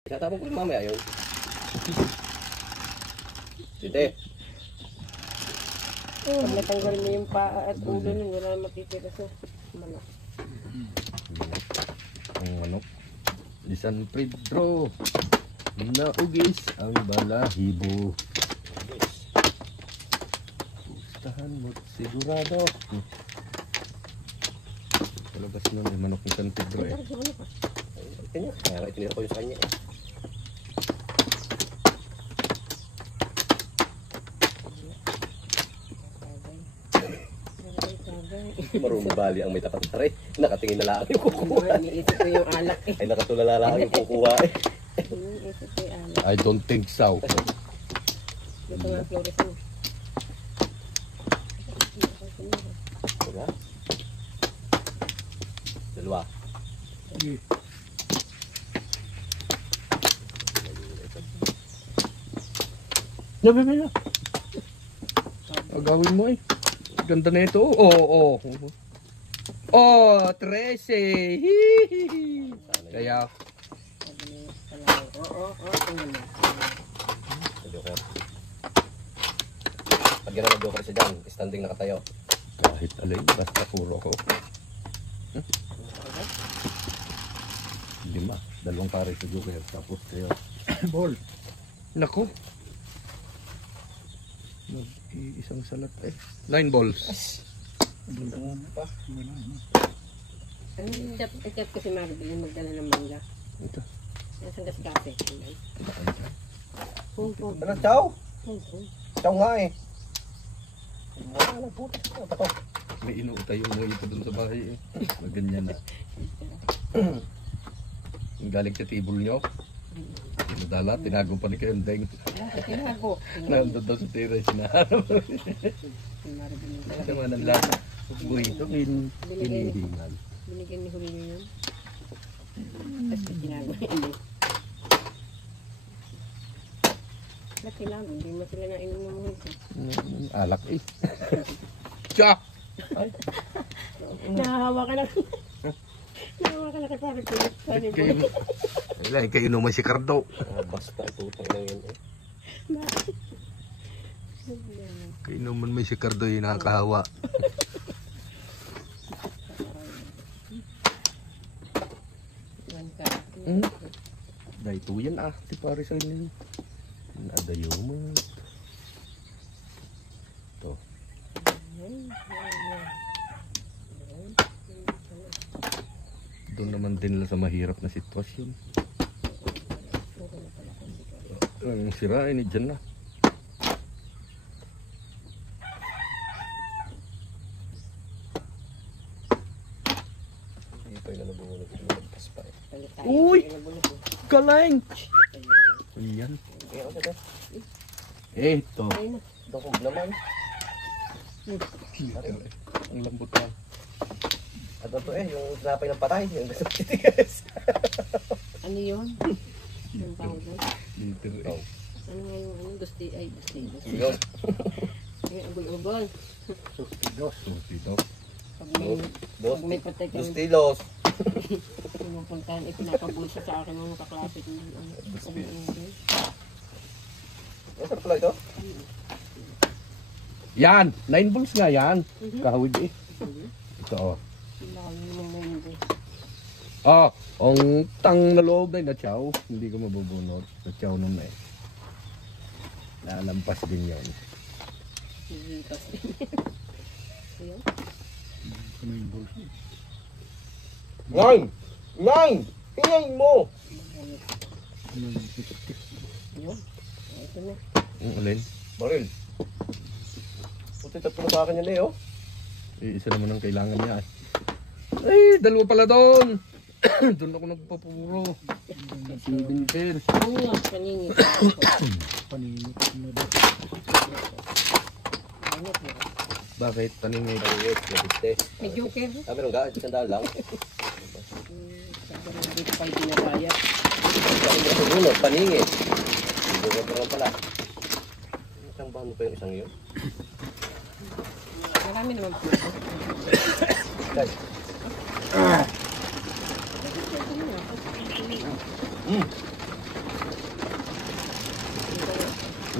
Tatapon ko mamaya yun. Hindi. Pag natanggal mo yung paa at ulo nun, wala matitira sa manok. Ang manok. Di San Pedro. Naugis ang balahibo. Gustahan mo sigurado. Palabas nun yung manok ng San Pedro eh. Kanya, kaya itinira ko yung sa kanya eh. Marunong bali ang may tapat na rin. Nakatingin na lang yung kukuha. Iniisip ko yung alak eh. Ay nakatulala lang yung kukuha eh. Iniisip ko yung alak. I don't think so. Dito nga flores mo. Diba? Dalawa. Nabi. Agawin mo eh. Ganda na ito. Oo. Oh, 13. Hihihi. Kaya. Oo, tingnan mo. Joker. Pag gano'n na joker siya dyan, standing nakatayo. Kahit alay, basta puro ko. Lima. Dalawang pare sa joker. Tapos kayo. Ball. Nako. Isang salat eh. 9 balls. Ano yung chat ko si Maribel yung magdala ng mangga? Ito. Nasaan kasi? Ano, chow? Chow nga eh. Wala na po. May inuutayo mo ito dun sa bahay eh. Ganyan na. Galing sa table nyo. Pinadala, tinago pa ni Kendeng. Tinago. Nandun daw sa tira, sinaharap. Sama ng lasa. Buhay ito, hinihingal. Binigyan ni Julio yun. Tapos tinago yun eh. Ba't tinago? Hindi mo sila nainom ng mga ito. Alak eh. Tsak! Nahahawa ka na. Nahahawa ka na kay Pare Pino. Kayo naman si Cardo. Basta tutang lang yun eh. Kayo naman may si Cardo yung nakakahawa. Dahil ito yan di pare sa inyo. Nadayo mo. Ito. Doon naman din sa mahirap na sitwasyon. Ang sirain ni dyan na. Dito yung nalabunod. Nalabas pa eh. Uy! Galing! Ayan. Ito. Dakog naman. Ang lambot na. At ito eh, yung tinapay ng patay. Yung gusto ko titigas. Ano yun? Yung tawag doon? Liter eh. Ano nga yung ano? Gusti. Yun. Yung agol-agol. Sustidos. Pag may patay ka Dos tilos. pinupuntahan, pinapabulsa sa akin ng kaklase ko. Masarap pala ito? Yan! 9 balls nga yan. Kahawid eh. Ito oh. Ang tang na loob na natsaw. Hindi ko mabubunot. Natsaw nun eh. Nalampas din yun. Nilipas din. Ayun. 9 balls. 9! 9! Tingay mo! Ayun. Ito na. Ang alin? Baril. Puti tatlo sa akin yan eh oh. Isa naman ang kailangan niya eh. Ay, dalawa pala doon. Doon ako nagpapuro. 7 pairs. Oo nga, paningit. Paningit. Paningit mo. Bakit paningit? Paningit, labiste. May joker. Ah, meron ka? Sandal lang. Sabi na dito kayo pinabaya. Paningit. Hindi ko pa pala. Isang bano pa yung isang yun? Marami naman po. Guys.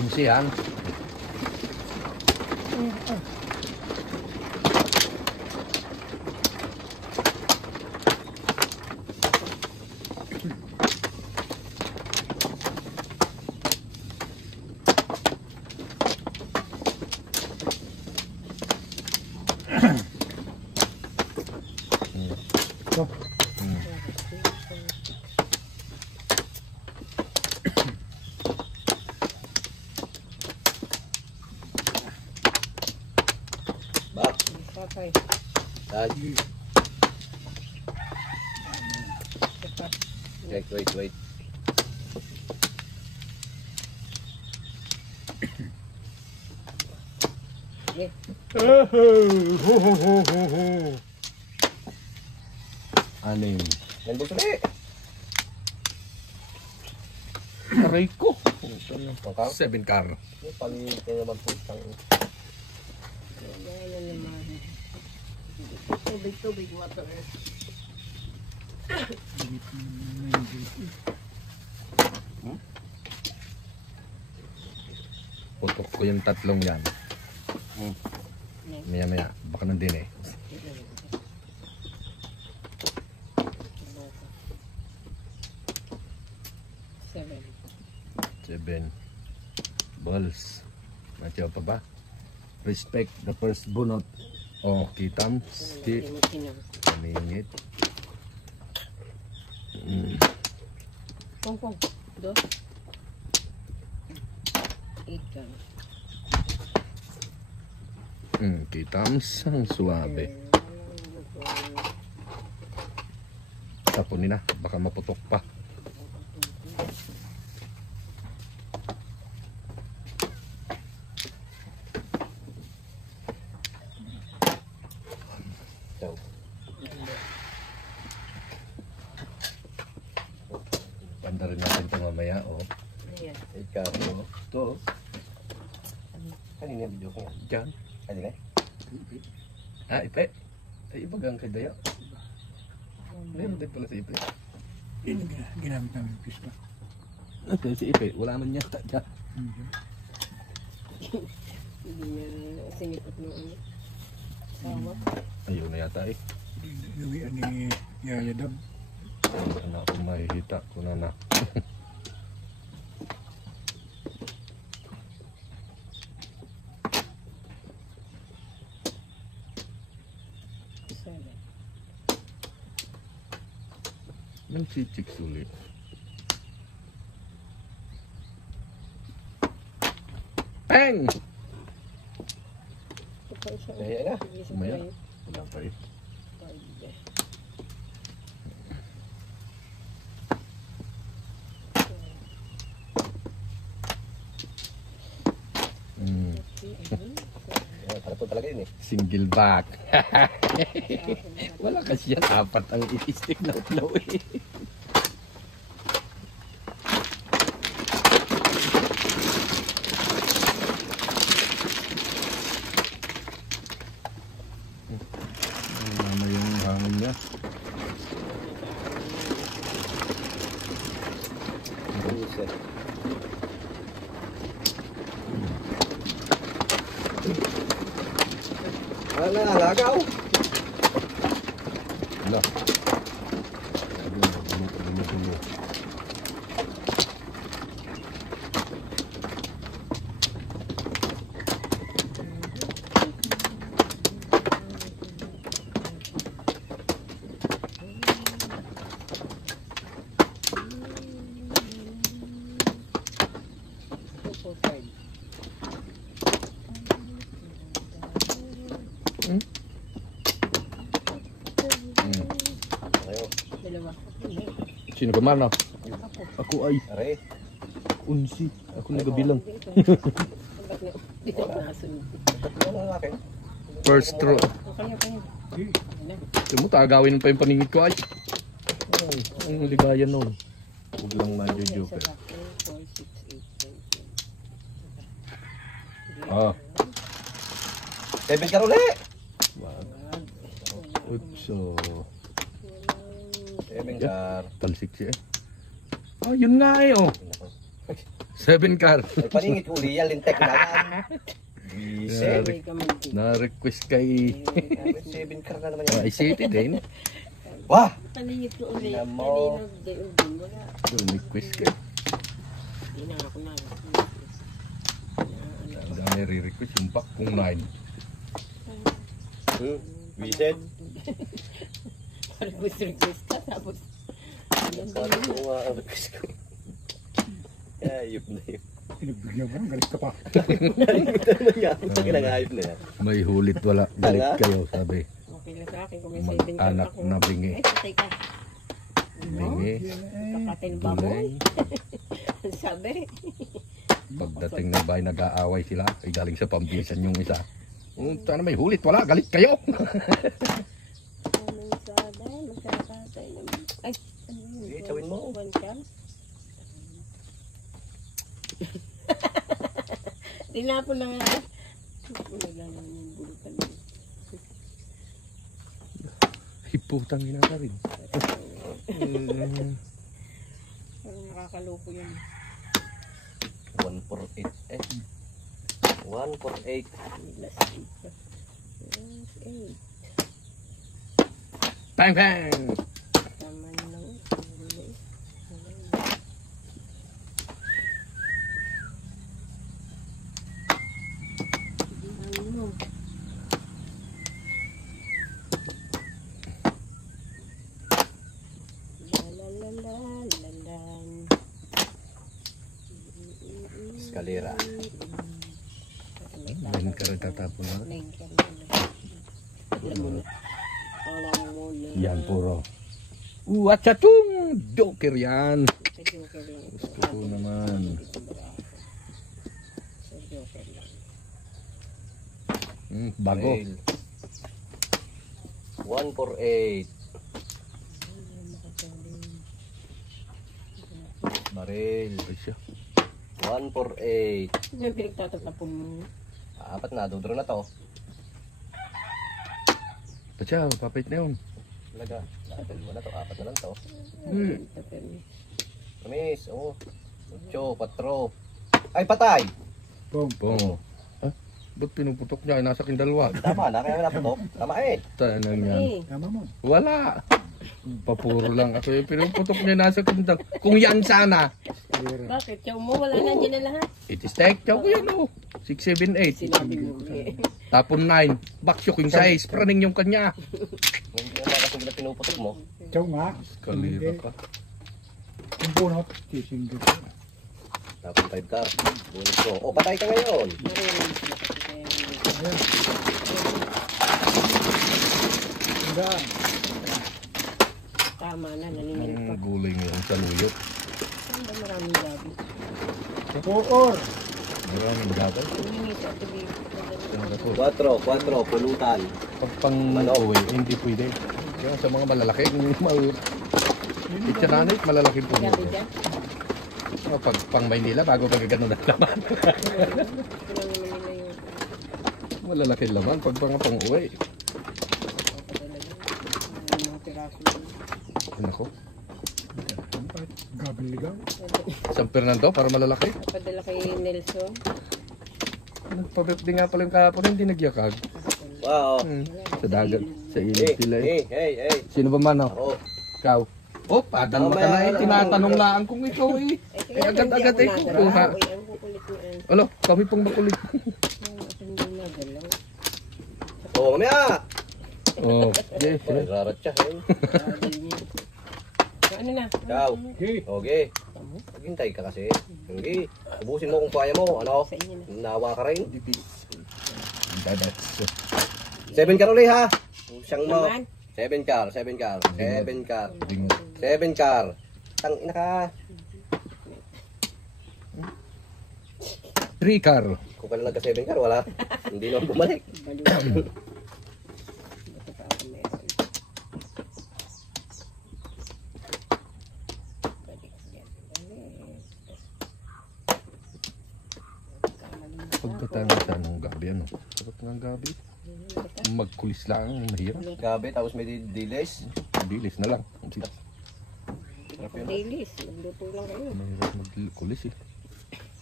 Unsihan. Bak. Sakay. Lagi. Wait. Anim. Yan po suli. Aray ko. Ang 7 car. Yung palit na naman po isang... Yan naman. Tubig, water. Putok ko yung tatlong yan. Maya. Baka nandun eh. Seven. Balls. Matyaw pa ba? Respect the first bunot. Oh, kitam. Stick. Kamingit. Pong. Dos. Ikan. Kitams. Ang suwabe. Tapunin na. Baka maputok pa. So, Banda rin natin ito mamaya. Oh. Ayan. ikaw. Ito. Kanina yung video ko yan. Diyan. Kanina. Ipe. Ay, ibagang kay Dayo. Ayun, din pala si Ipe. Ginamit namin yung pista. Okay, si Ipe. Wala man niya. Hindi niya sinipot ng ano. Sama. Ayun na yata eh. Luwian ni Yaya Dab. Anak ko mahihita ko na na. Seven. Nagsichik sulit. Bang! Kaya na. Sumaya. Wala pa eh. Para po talaga yun eh. Single back. Wala kasi yan. 4 ang i-stick na uplow eh. Mama yung hangin niya. Wala, lagaw. Wala. Dulo. Dalawa. Sino ka man? Ako ay Are. unsi. Ako nagabilang. Dito na sunod. Ano ang akin? First row. Kanya. Ito mo, tagawin pa yung paningit ko ay. Ang ligaya nun. Huwag lang ma-joker. 4, 6, 8, 9, 10. Ah. 7 ka ulit. Wag. Utso. 7 car. Talsik siya eh. Oh, yun nga eh oh. 7 car. Ay, paningit uli yan, lintek na yan. Bisip. May kamanti. Na-request kay 7 car na naman yan. ICT din. Wah! Paningit ko uli. Namo. Kanina, day-udin. Wala. Request kay. Hindi na ako na. Dami re-request yung pack kung 9. Visit. Request ka, tapos. Sabi ko nga ang request ko. Ayop na yun. Pinagbigyan mo, galit ka pa. Nakalimutan mo yan. Sa kinangayop na yan. May hulit wala. Galit Tanga. kayo, sabi. Okay lang sa akin kung may 7 ka Mag-anak ako. na bingi. Ay, patay ka. Bingi. Kapatid ba mo? Bulay. Sabi. Pagdating ng bahay, nag-aaway sila. Ay galing sa pambisan yung isa. Sana may hulit, wala. Galit kayo. Ay, Sige, tawin mo. Tinapon na nga. Naglalang yung bulutan. Hiputang ina ka rin. Parang nakakaloko yan. 148 eh. 148. Last 8. Bang bang! Tama na lang. Ano? Eskalera. Ngayon ka rin tatapon na. Yan puro. Atsatung! Joker yan. Gusto ko naman. Bago. 148. Baril. Ay siya. 148. Yung pinagtatatapon mo. Apat na, dudro na to. Tatsa, papait na yun. Talaga. Apat mo na to, apat na lang to. Tapos, Kamis, oh. 8, 4. Ay, patay! Boom. Oo. Ha? Ba't pinuputok niya? Ay, nasa akin dalawa. Tama na, kaya naputok. Tama eh. Tanang yan. eh, Tama mo. Wala. Papuro lang ako. Yung pinuputok niya nasa akin dalawa. Kung yan sana. bakit? Chow mo, wala na dyan na lahat. It is take. Chow ko yan oh. 6, 7, 8. Sinabi mo. Eh. Tapon 9. Baksyo king size. Praning yung kanya. Hindi na kasi na pinuputok mo. Chow nga. Kalira ka. Yung bunot, kissing ka. Tapos 5 car. Bunot ko. Oh, patay ka ngayon. Ayan. Hanggang. Tama na, naninil pa. Ang gulay ngayon sa luyot. Saan ba maraming gabi? Kapukor. Maraming gabay. Humingi sa tuloy. 4, pulutan. Pag pang uwi, hindi pwede. Yan, sa mga malalaki, itsananit, malalaki po. Gabi dyan? Pag pang Maynila, bago magagano na laman. Ito lang naman nila yung Malalaki laman, pag pang uwi. mga piraso. Nako, Gabal ligaw. San Fernando, para malalaki. Padala kay Nelson. Nagpa-birthday nga pala yung kahapon, hindi nagyakag. Wow. Sa dagat, sa ilog sila eh. Hey. Sino ba man oh? Ako. Ikaw. Oh, padalma ka na eh. Tinatanong lang kung ikaw eh. Eh, agad-agad eh. Kuha. Ang kukulit niyan. Alo, kami pang makulit. Hindi na galaw. Oh, mamaya. Oh, yes. Ay, rarat siya. Eh. Padal niya. Ano na? Ikaw. Okay. Okay. Maghintay ka kasi. Okay. Ubusin mo kung kaya mo. Ano? Sa inyo na. Nawa ka rin. Dadats. 7 car ulit ha. Siyang mo. Naman. 7 car. 7 car. Tang ina ka. 3 car. Kung ka na nagka 7 car, wala. Hindi naman bumalik. Baliw. Bato pa ako meron. Balik yan. Pagkatanga ng gabi ano. Sarap ng gabi. Magkulis lang, mahirap. Gabi, tapos may dilis. Bilis na lang. Sarap yun. Dailies. Magluto lang kayo. Mahirap magkulis eh.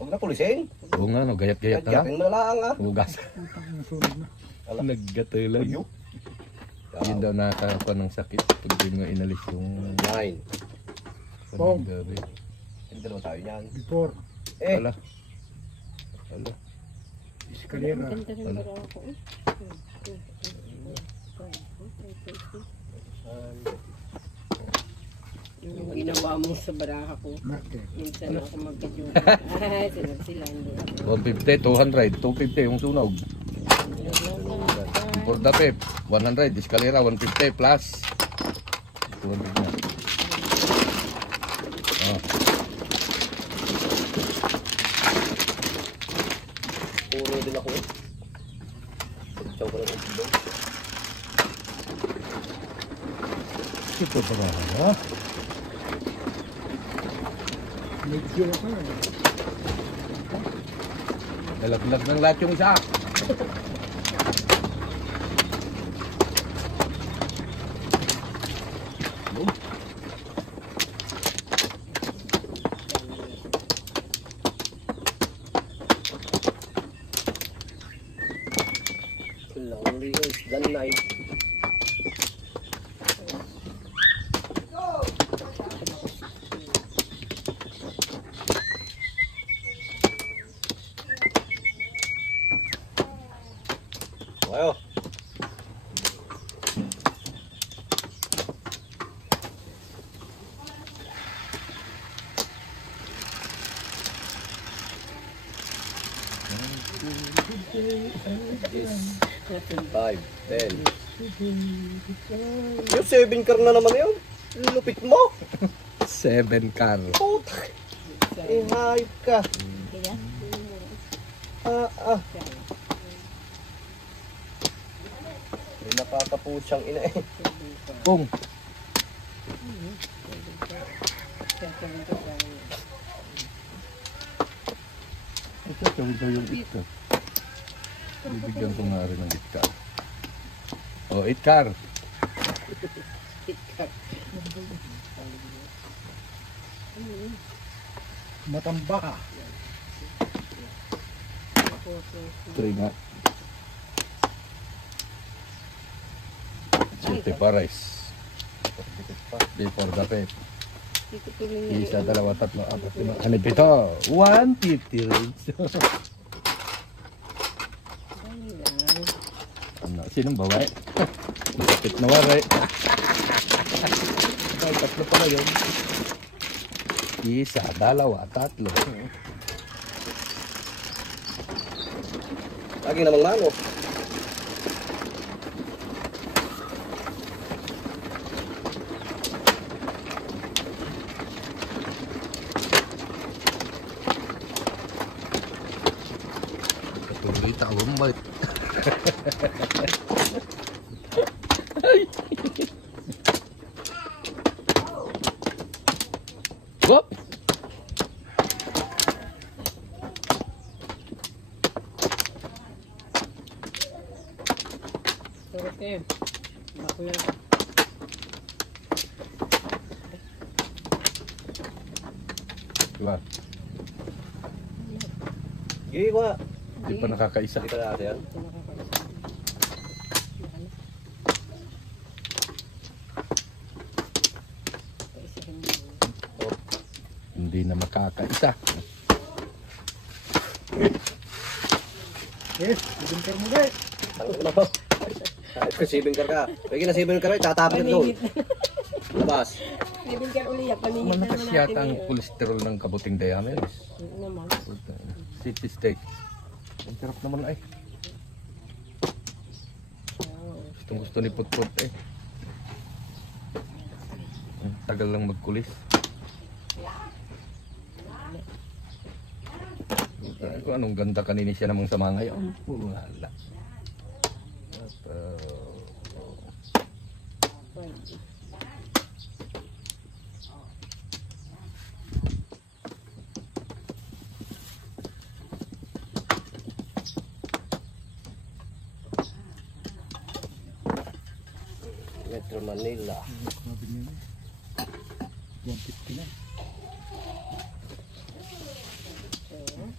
Huwag na pulisin. Oo nga, no, gayat-gayat na lang. Yatin mo na lang ah. Hugas. Putang ina, sunog na. Nagkatulan. Tuyo. Yun daw nakakapan ng sakit pag di mo inalis yung 9. Bong. gabi. Hindi dalawa tayo yan. Before. Eh, Wala. Wala. Escalera. Ganda rin Wala. ba ako eh? Yung ginawa mo sa baraka ko. Mate. Minsan ako magka-joke. Ay, sunod sila. Hindi ako. 150, 200, 250 yung sunog. For the pep, 100, escalera 150 plus. 200 na. Oh. puro din ako eh. Ito ko lang ang kilo. Ito pa ba? Ha? Medyo ka. Nalaglag ng lahat yung isa. Lonely is the night. Ayo. Five, 10. Yung 7 car na naman yun. Lupit mo. 7 car. Putak. Eh, hayop ka. May nakakapusyang ina eh. Pong. Ito, tawag daw yung itka. Bibigyan ko nga rin ng itka. Oh, itkar. Matamba ka. 3 nga. Siyempre pares. Before the pep. Isa, dalawa, tatlo, apat, lima. Ano pito? 150 rings. Ano? Sinong babae? Masakit na wari. Ay, tatlo pala yun. Isa, dalawa, tatlo. Lagi namang mano. Katuloy tao mo. Whoop! Okay. Bako yan. Diba? Gigi ko nga. Hindi pa nakakaisa. Hindi ka natin yan. Hindi na makakaisa. Yes, ibang car mo guys. Ano ko na po? Kahit ka 7 car ka. Pwede na 7 car ka, tatapin ka doon. Labas. Ibig ka uli, paningit Malakas naman yata natin ang eh. kolesterol ng kabuting diamonds. Naman. City steak. Ang sarap naman ay. Gustong gusto ni Putput eh. Ang tagal lang magkulis. Kung anong ganda kanini siya namang sama ngayon. Wala. At, Metro Manila. Sabi niya. 150 na.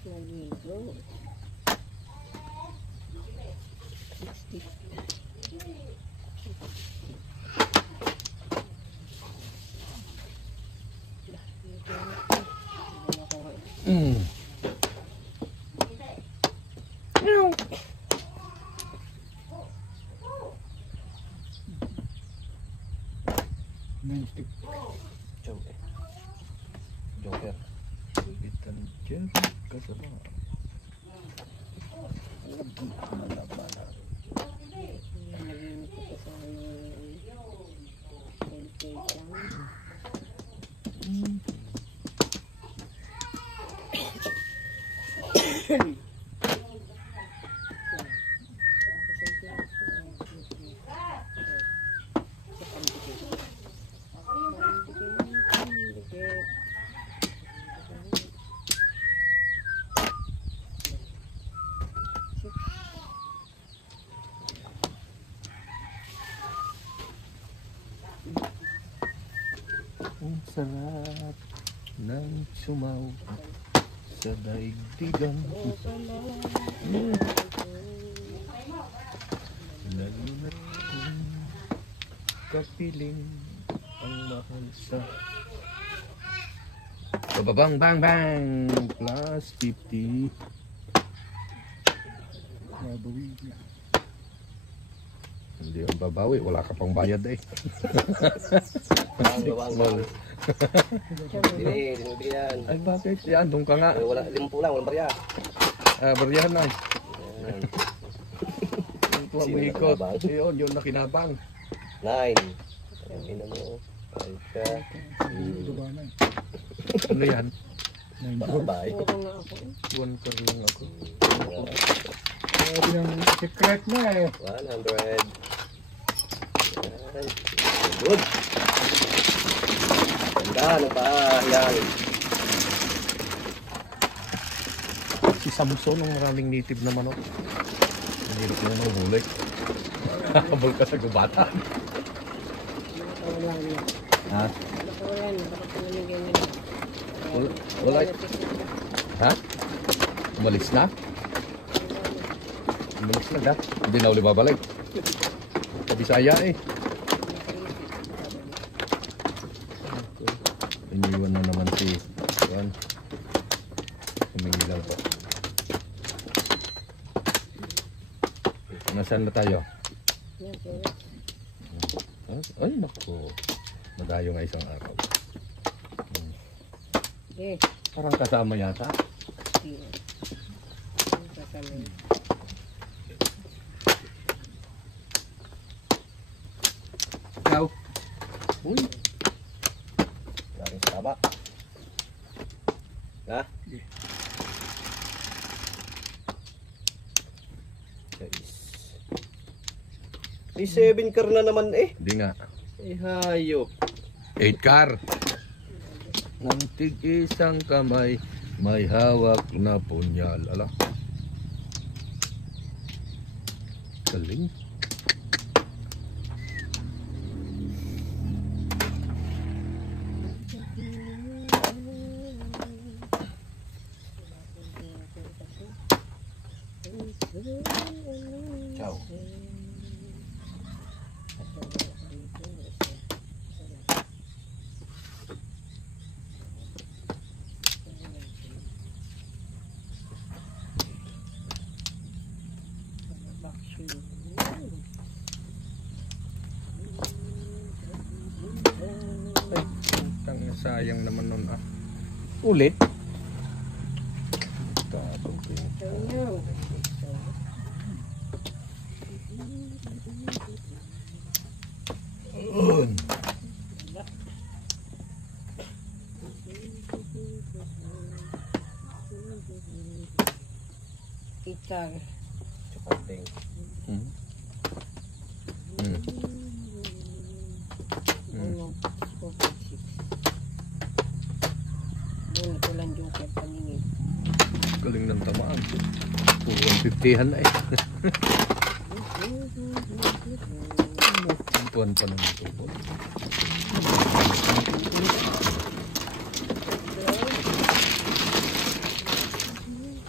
Naligo. 60. Mm. 90. Joker. Bitan Jerry kasama. Naligo ko sa Ang sarap ng sumaw sa daigdigan. Lalo na't kapiling ang mahal sa babang bang bang plus 50. Babawi niya. Hindi ang babawi, wala ka pang bayad eh. Bawang. Dinibigyan yan. Ay bakit? Yan, doon ka nga. Wala, 5 lang, walang barya. Baryahan na. Yan. Tuwag Sino mo ikot. nakinabang? Yun nakinabang. 9. Ina mo. Alka. Diba na. Ano yan? 90. Babay. Oo nga ako. One car lang ako. Sabi yung secret na eh. 100. Yan. Good. Ganda ng bahayan. Si Samson, ang maraming native na manok. Ang hirap lang ng huli. Habol ka sa gubatan. Wala na. Ha? Wala na. Baka pinamigay na. Wala. Ha? Umalis na? Umalis na da? Hindi na uli babalik. Sa Bisaya eh. Iniwan na naman si Juan. Humingi lang po. Nasaan na tayo? Yan, sir. Ay, naku. Nadayo nga isang araw. Eh, Parang kasama yata. hindi. Kasama. Ikaw? Uy. Galing sa taba. Ha? Guys. May 7 car na naman eh. Hindi nga. Eh hayop. 8 car. Nang tig-isang kamay, may hawak na punyal. Ala. Galing. Ciao. Ay, sayang naman nun ah. Ulit? Itar. Chupanding. Hmm. Ano? 4.6. Doon ito lang joker paningin. Galing ng tamaan. Puro 150-han na eh. Tuwan pa ng tubo.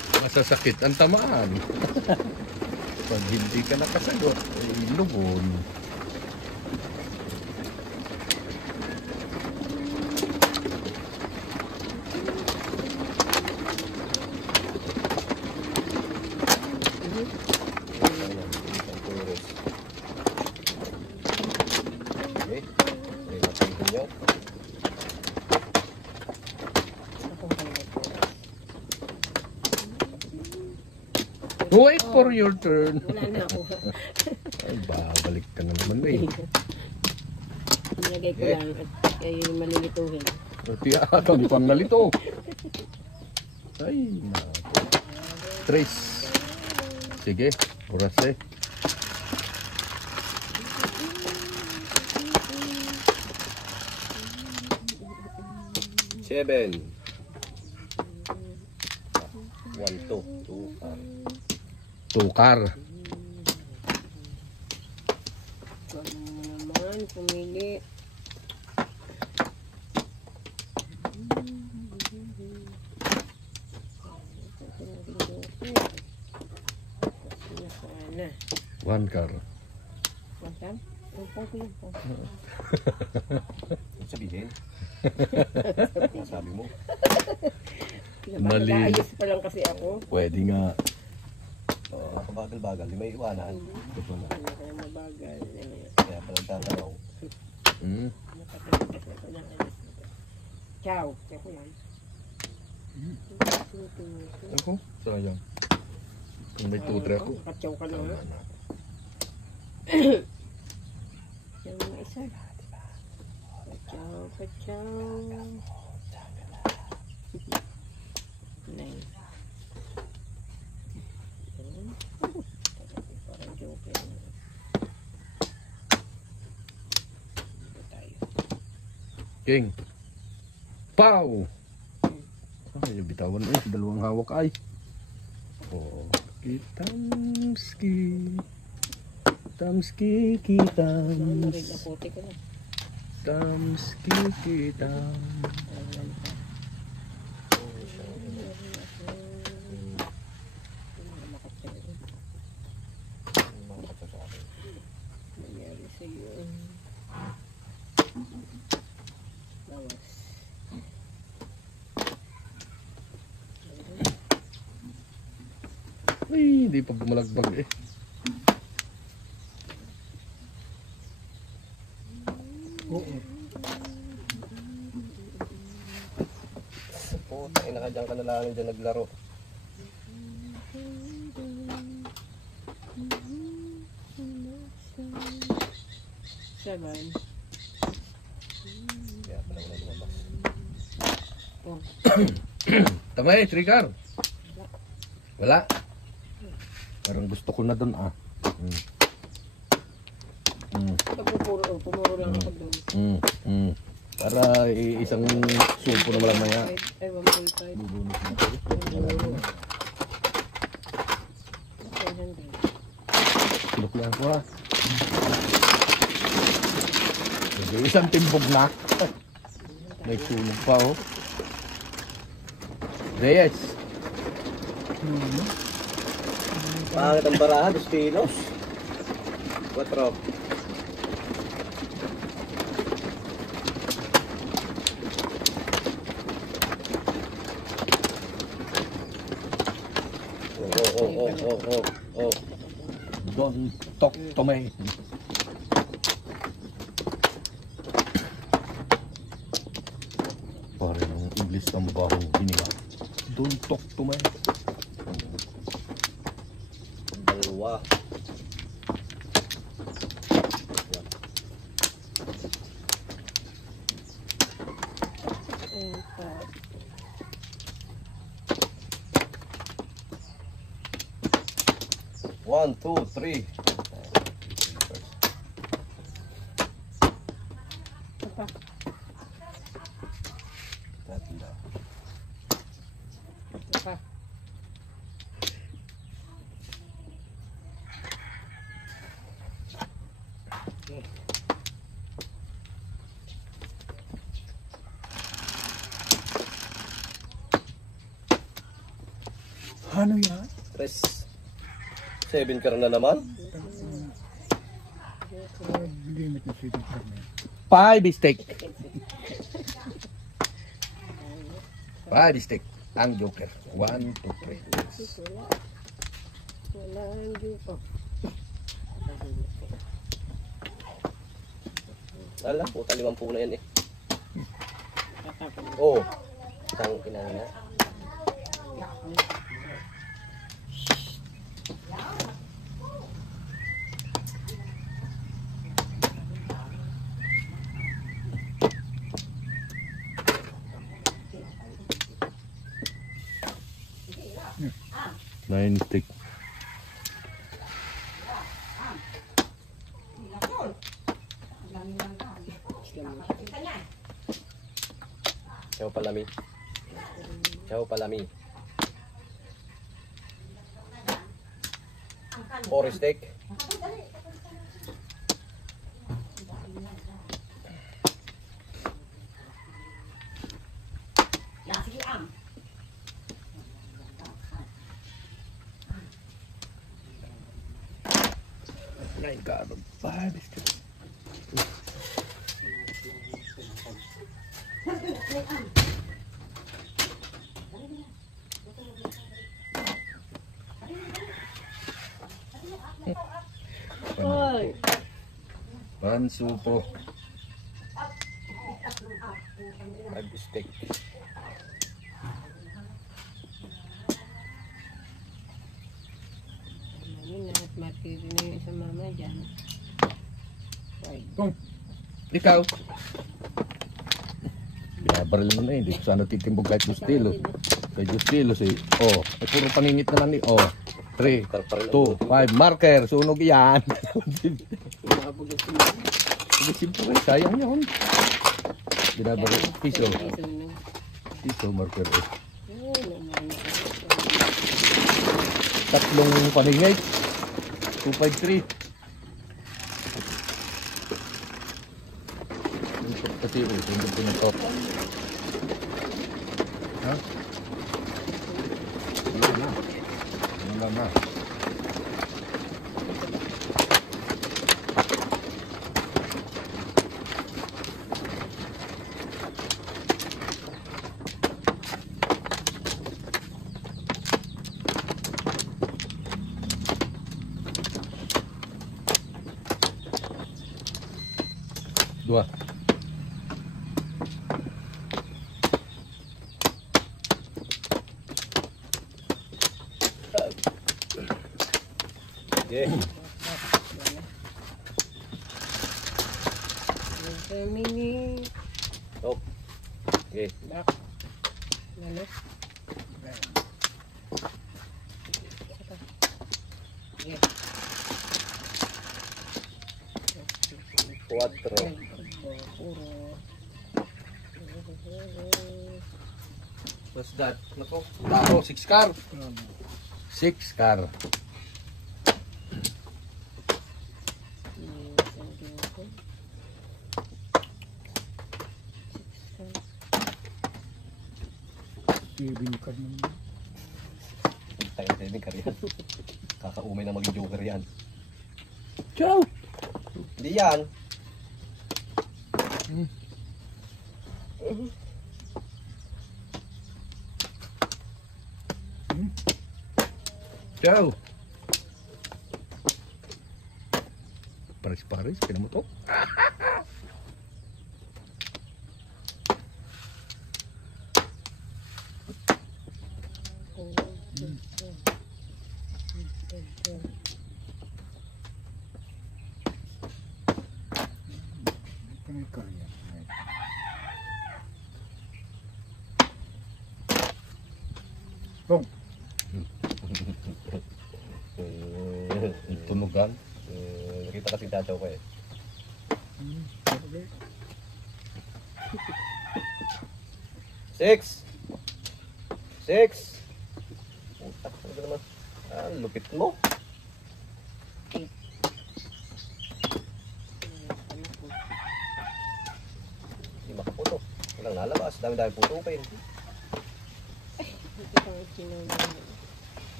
Sa sakit ang tamaan. Pag hindi ka nakasagot, ay lubon. Okay. Okay, natin yun. Wait for your turn. Wala na ako. Ay, babalik ka na naman eh. Nilagay ko lang at kayo malilituhin. Pati ata, di pang nalito. Ay, naku. Trace. Sige, buras eh. Seven. 1, 2. 2. Tukar. Huwag mo naman pumili. Sana. One car. Masam? Umpong ko yun po. Ano sabihin? Sabi mo. Mali. Nag-aayos pa lang kasi ako. Pwede nga. Kabagal-bagal, di may iwanan. Hindi ko mabagal. Kaya pala tatanong. Hmm. Ciao. Ciao ko yan. Ako, sayang. Kung may tutre ako. Kachaw ka na nga. Tama na. Yung mga isa. Kachaw, kachaw. Nice. Parang joke yan. Dito tayo. King. Pow! Ay, bitawan eh. Dalawang hawak ay. Oh, kitamski. Tamski kitams. Narinig na puti ko na. Tamski kitam. Ayan pa. Nangyari sa'yo. Bawas. Ay, hindi pa bumalagbag eh. Oo. Puta, inakadyan ka na lang dyan naglaro. Seven. Kaya pala wala lumabas. Oh. Tama eh, trigger. Wala. Parang gusto ko na doon ah. Pumuro lang ako doon. Para isang supo na walang maya. Ay, 1.5. Bubunot na tayo. Wala na. 500. Silok lang ko ha. Sige, isang timbog na. May sunog pa oh. Reyes. Pangit ang baraha, 2 kilos. 4. Oh. Don't talk to me. Pare ng English ang bahong hininga. Don't talk to me. Dalawa. One, two, three. Tatlo. Pa. Ano yan? 7 car na naman. Limit na sweet and carne. 5 stick. 5 stick. Ang joker. 1, 2, 3. Wala hindi pa. Ala, puta 50 na yan eh. Tatapon. Oo. Isang kinana. Nine stick. Ciao palami. Ciao palami. 4 steak. My God, 5 stick. Hoy! Pansupo. 5 steak. Ano na at martiri na yung isang mama dyan. Ikaw. Binabaril mo na eh. Hindi ko sana titimbog kahit Justilo. Kay Justilo si... Oh, ay puro paningit naman eh. Oh, 3, 2, 5. Marker. Sunog yan. Mabog yung sumama. Hindi siyempre. Sayang yun. Binabaril. Piso. Piso na. Piso marker eh. Ay, naman ako. Tatlong paningit. 253. Kasi hindi ko na to. Ha? Wala na. Dua. Okay. Mini. Stop. Okay. Back. Ano? Yeah. 4. What's that? Nako. Tao, 6 car. 6 car. Sibin ka naman. Tayo na yung karyan. Kakaumay na maging joker yan. Ciao. Hindi yan. Ciao. Paris-paris, kaya mo to. Kanay karya. Bong. Tunugan. Nakita kasing tataw ko eh. Okay. 6. 6. Putak na naman. Ah, lupit mo. Hindi makaputo. Walang lalabas. Dami-dami putukin.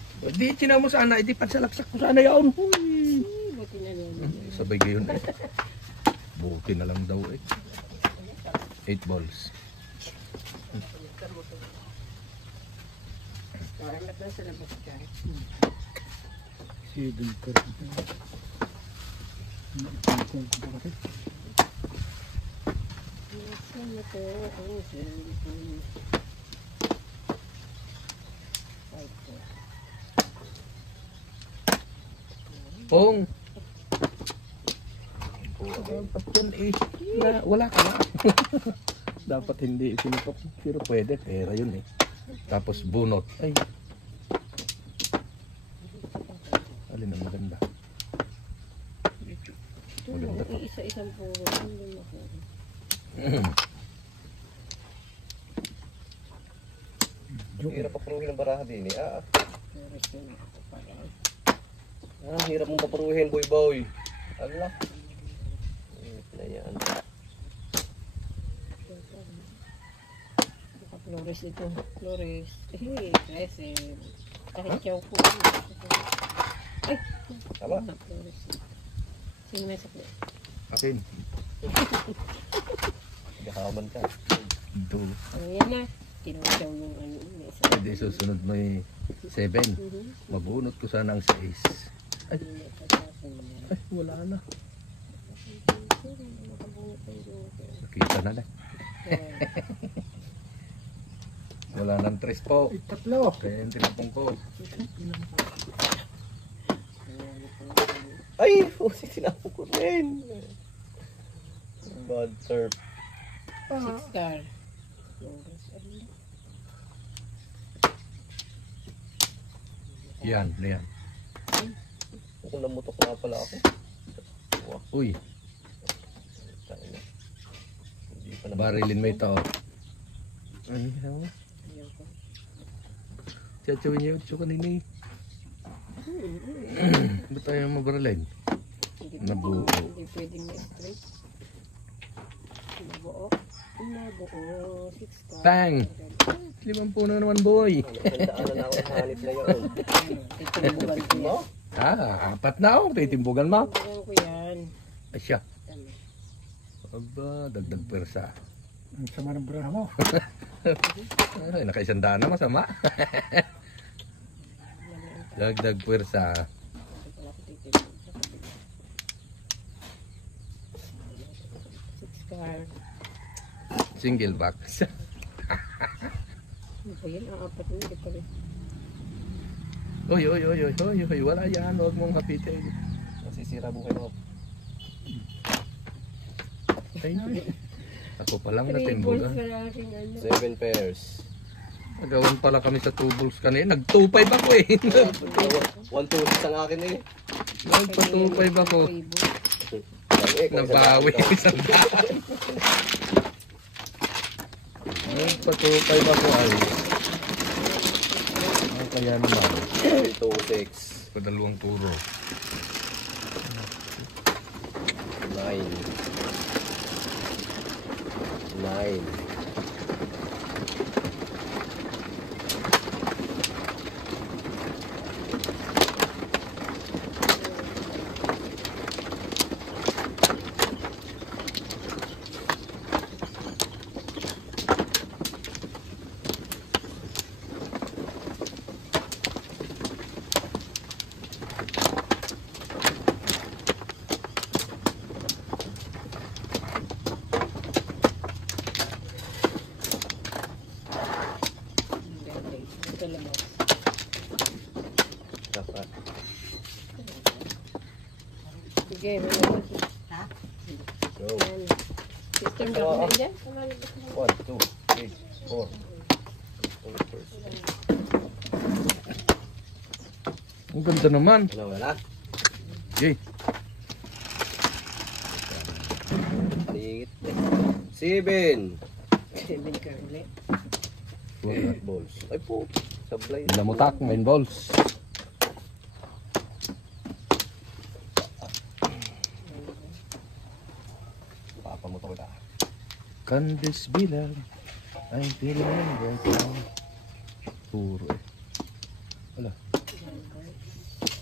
Di, china mo sana, hindi pansalaksak ko sana yaon. Buti na yan. Sabay gayon eh. Buti na lang daw eh. 8 balls. Hanap na sa labas ka. 7 card. Kung bakit? Nasaan na to? Ang cellphone. Pong! Dapat yun eh. Wala ka na. Dapat hindi sinutok. Pero pwede. Pera yun eh. Tapos bunot. Ay. Alin ang maganda? Maganda to. Isa-isang puro. Hindi mo. Hirap papuruhin ang baraha din eh. Correct yun ako pala. Hirap mong papuruhin, boy boy. Allah. Na yan. Flores ito. Flores. Aggressive. Kahit chow po. Ay! Tama. Flores. Sino may sakli? Akin. Gahaman ka. Ito. Ayan na. Kinusaw yung ano. May isa. Pwede susunod mo yung 7. Mabunot ko sana ang 6. Ay, wala na. Nakita na na. Wala nang 3 po. Ay, tatlo. Kaya yung tinapong ko. Ay! Pusi, sinapong ko rin. Bad turf. Six star. Flores. Yan, yan. Kung namutok nga pala ako. Uy, Tangina. Hindi pa naman. barilin mo ito. Ano yun? Ayaw ko. Chachawin niyo ito kanina eh. Ba't tayo mabarilin? Hindi Nabuo. Hindi pwedeng na-straight. Nabuo. Nabuo. Six star. Bang! 50 na naman boy. Tandaan na ako ng hanip na yun. Titimbugan ko yan. Apat na ako. Titimbugan mo. Titimbugan ko yan. Asya. Aba, dagdag persa. Ang sama ng baraha mo. Ay, nakaisandaan na masama. Dagdag persa. Six star. Single box. Ano ba yan? Ang apat mo. Hindi pa rin. Uy, wala yan. Huwag mong kapitin. Masisira buhay mo. Ay, ako pa lang Three balls natimbugan. sa aking ano. 7 pairs. Nagawan pala kami sa 2 balls kanina. Nag-2-5 ako eh. 1, 2, 6 ang akin eh. Nagpa-2-5 ako. Nabawi ko isang daan. Nagpa-2-5 ako ay. Ano kaya naman? 2, 6, Padalawang turo. 9. 9. Ito labas. Dapat. Sige, may Go. system ka ko dyan. 1, 2, 3, 4. Ang ganda naman. Wala. Yay. Liit. 7. 7 ka ulit. Balls. Ay po. Sablay. Lamutak, main balls. Papamuto kita. Candice bilang ay bilang ganda. Puro eh. Wala.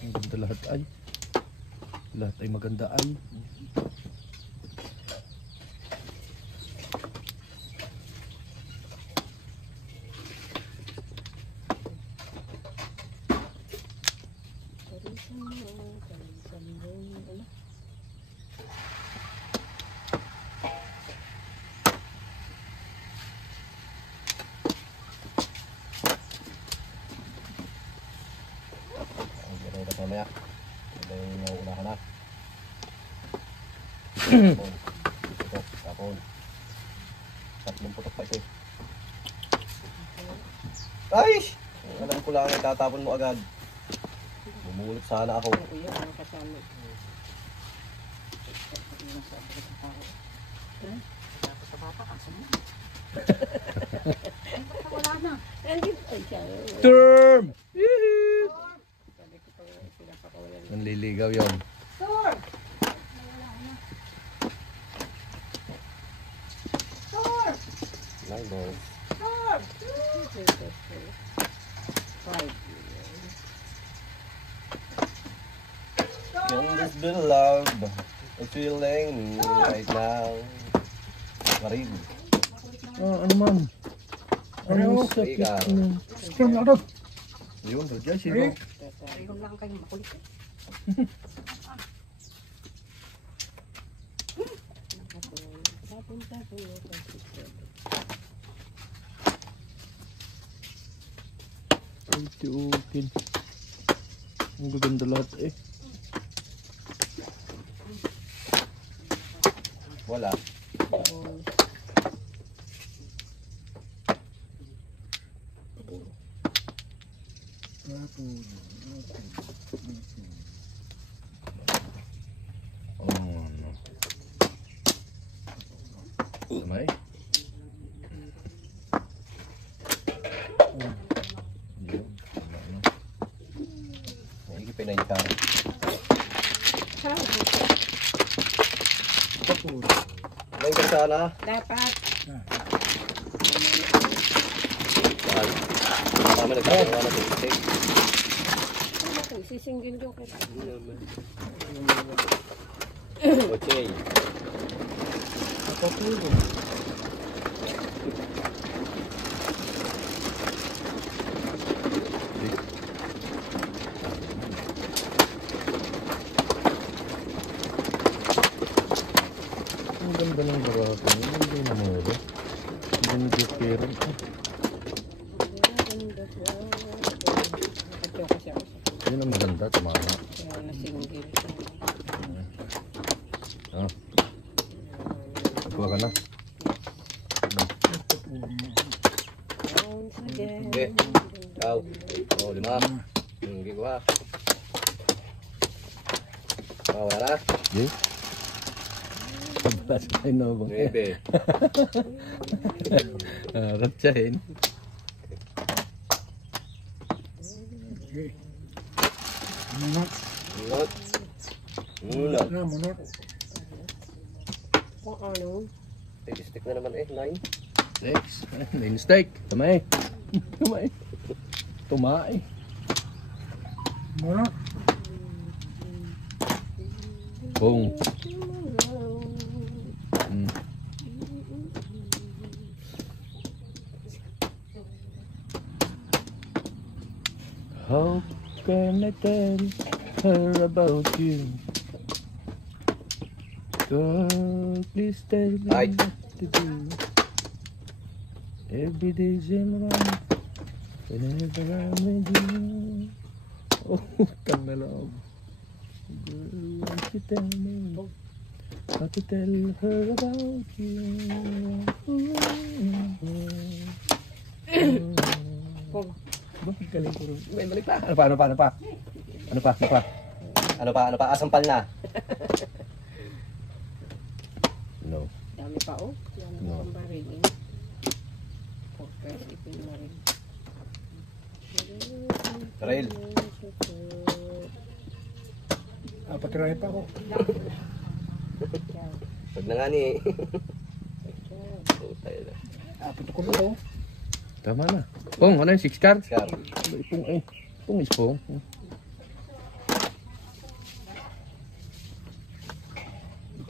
Ang ganda lahat ay. Lahat ay maganda ay. Ang gano'n na mamaya. Hindi yung nauna ka na. Ito, tapon. Tatlong putok pa ito eh. Ay! Alam ko lang, tatapon mo agad. Bumulot sana ako. Ako yun, ang kasama. Sa bata, kaso mo. Wala na. Andito, ay siya. Term! Sabi ko pa sila pa kawalan. Nanliligaw yun. Nine balls. 5. Can this be love? I'm feeling right now. Marin. Ano man? Ano sakit Ikaw. na? Scrum na ito. Yun, Rodya, sino? Ayun lang kayo makulit. Ay, tiukin. Ang gaganda lahat eh. Wala. Ano? Samay? Yun, tama na. Naigipin na yung tao. Ngayon ka sana. Dapat. Mahal. Tama nagtapon nga na ito. Ano ko, isisinggin ko kita. Okay. Ang ganda ng barako. Hindi na mura. Hindi na dipira. Nakadyo kasi ako sa Yun ang maganda, tumama. kaya nasinggin. Ah. Kuha ka na. Once again. Okay. Ikaw. Oh, 5. Hindi ko ha. Oh, wala na. Di? Pagbalas ka na bang 9. ratsahin. Munot. Munot. Munot. Na, munot. Kung ano, Stick na naman eh. 9. Next. May mistake. Tumay. Tumay. Tumay. Munot. Boom. Mm. How can I tell her about you? God, please tell me Ay. what to do. Every day's in wrong whenever I'm with you. Oh, come along. Girl, won't you tell me how to tell her about you? Bakit galing ko rin? May balik pa. Ano pa? Ano pa? Ano pa? Ano pa? Ano pa? Ano pa? Ano pa? Asampal na. No. dami pa oh. Dami No. pang barilin. Okay, ipin na rin. Trail. Patirahin pa ako. Huwag na nga ni. Tayo na. Apat ko na ito. Tama na. Pong, ano yung 6 cards? Scar. Ipong eh. Pong is pong.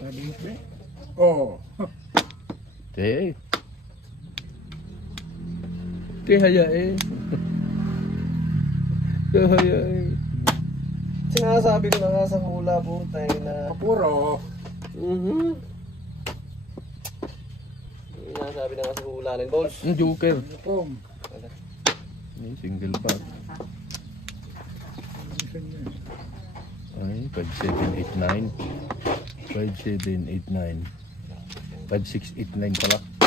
Sabi mo ba? Oo. Te. Te hayain. Te hayain. Sinasabi ko na nga sa hula po tayo na... Kapuro. Sinasabi na nga sa hula rin, balls. Ang joker. Pom. Single bag. Ay, 5789. 5789. 5689 pala.